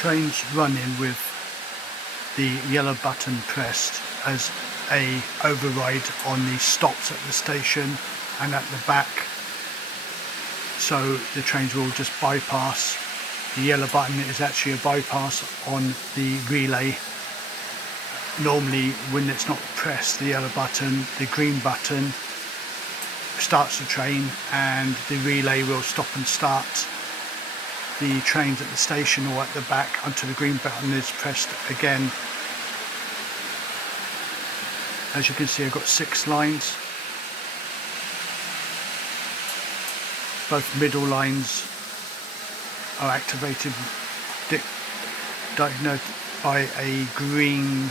Trains running with the yellow button pressed as a override on the stops at the station and at the back, so the trains will just bypass. The yellow button is actually a bypass on the relay. Normally when it's not pressed, the yellow button, the green button starts the train and the relay will stop and start the trains at the station or at the back until the green button is pressed again. As you can see, I've got 6 lines. Both middle lines are activated, denoted by a green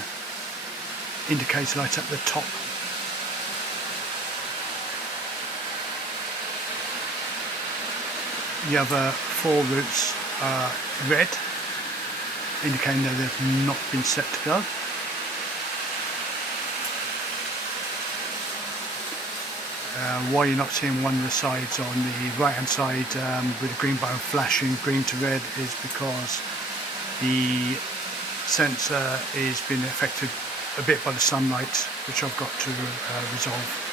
indicator light at the top. The other 4 routes are red, indicating that they've not been set to go. Why you're not seeing one of the sides on the right hand side with the green button flashing green to red is because the sensor is being affected a bit by the sunlight, which I've got to resolve.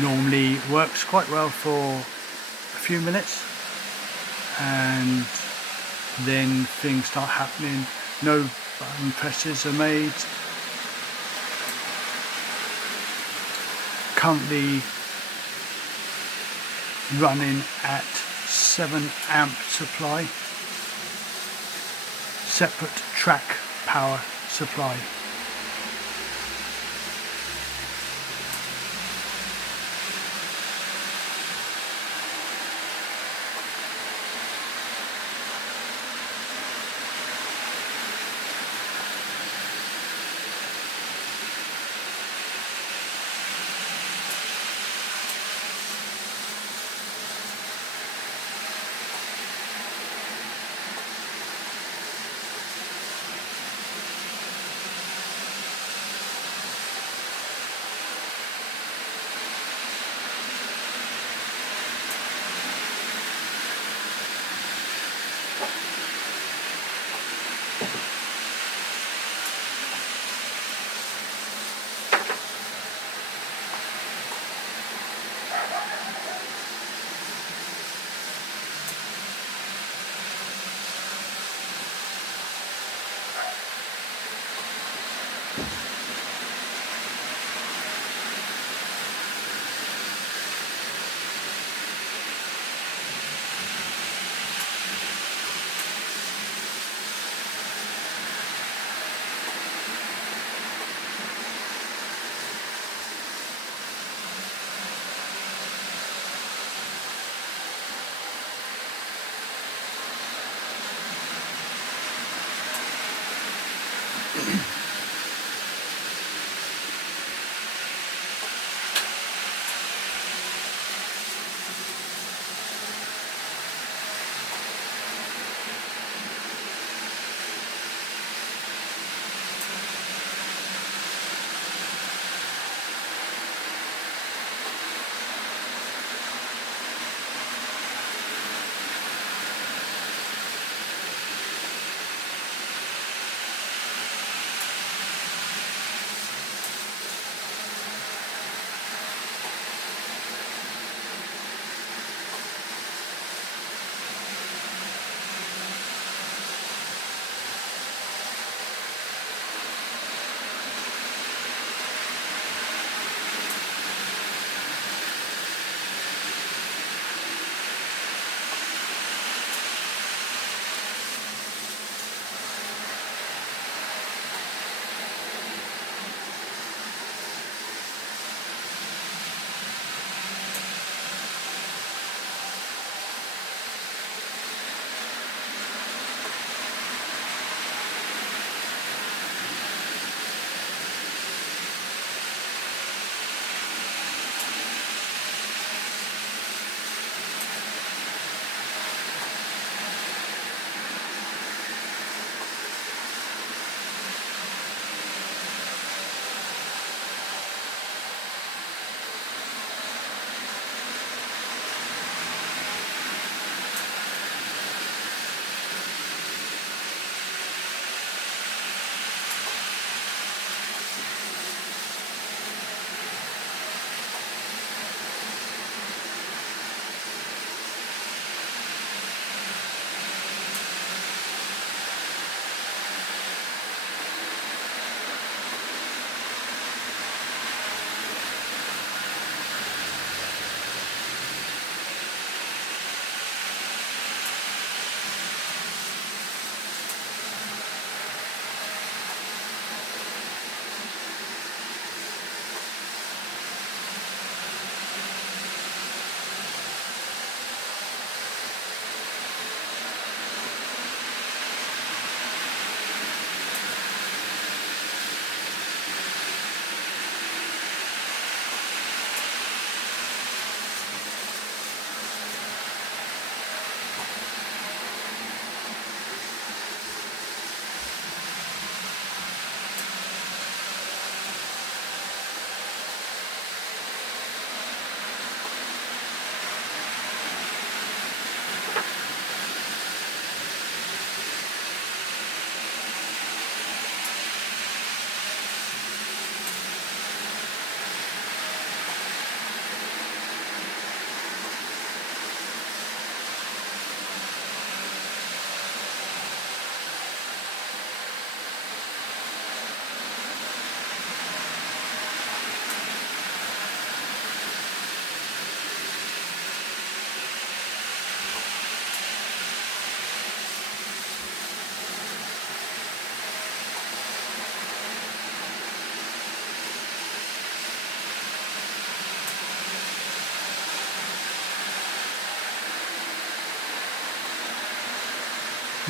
Normally works quite well for a few minutes, and then things start happening. No button presses are made. Currently running at 7 amp supply, separate track power supply.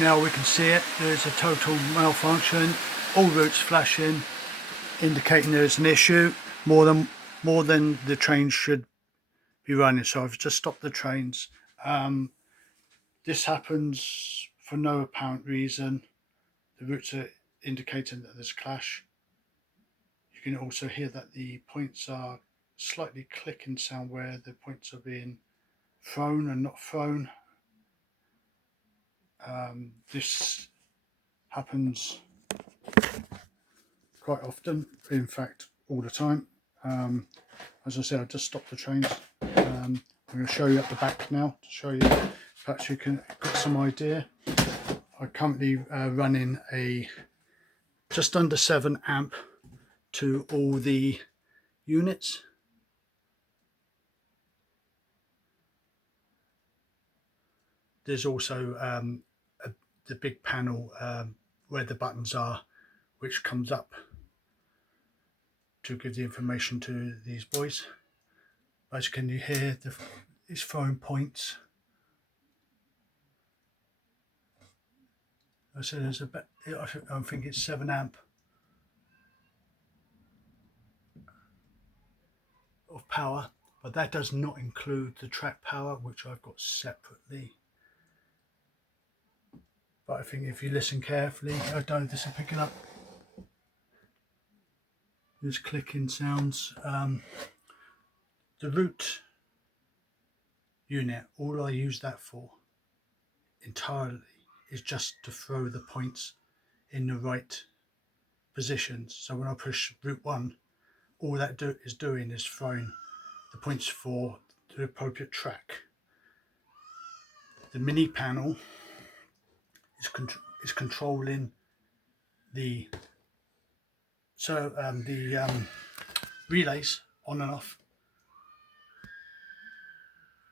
Now we can see it, there's a total malfunction, all routes flashing, indicating there's an issue, more than the trains should be running. So I've just stopped the trains. This happens for no apparent reason. The routes are indicating that there's a clash. You can also hear that the points are slightly clicking sound where the points are being thrown and not thrown. This happens quite often, in fact all the time. As I said, I just stopped the trains. I'm going to show you at the back now to show you, perhaps you can get some idea. I'm currently running a just under 7 amp to all the units. There's also the big panel where the buttons are, which comes up to give the information to these boys. As can you hear, it's throwing points. I said there's I think it's 7 amp of power, but that does not include the track power, which I've got separately. But I think if you listen carefully, I don't know if this is picking up. There's clicking sounds. The root unit, all I use that for entirely is just to throw the points in the right positions. So when I push route 1, all that is doing is throwing the points for the appropriate track. The mini panel is controlling the relays on and off,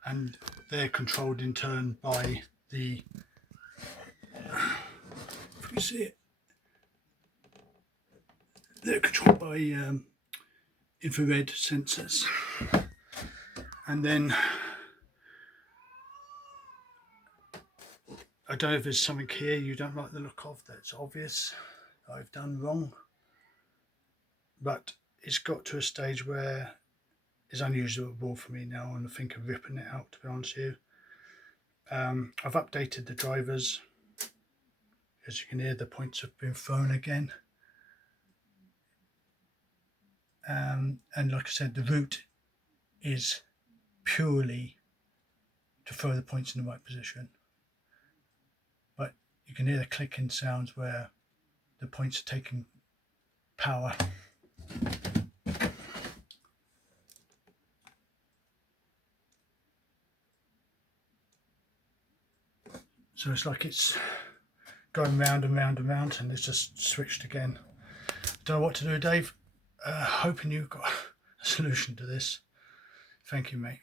and they're controlled in turn by the, if you see it, they're controlled by infrared sensors. And then I don't know if there's something here you don't like the look of that's obvious I've done wrong, but it's got to a stage where it's unusable for me now, and I think of ripping it out, to be honest with you. I've updated the drivers. As you can hear, the points have been thrown again. And like I said, the route is purely to throw the points in the right position. But you can hear the clicking sounds where the points are taking power. So it's like it's going round and round and round, and it's just switched again. Don't know what to do, Dave. Hoping you've got a solution to this. Thank you, mate.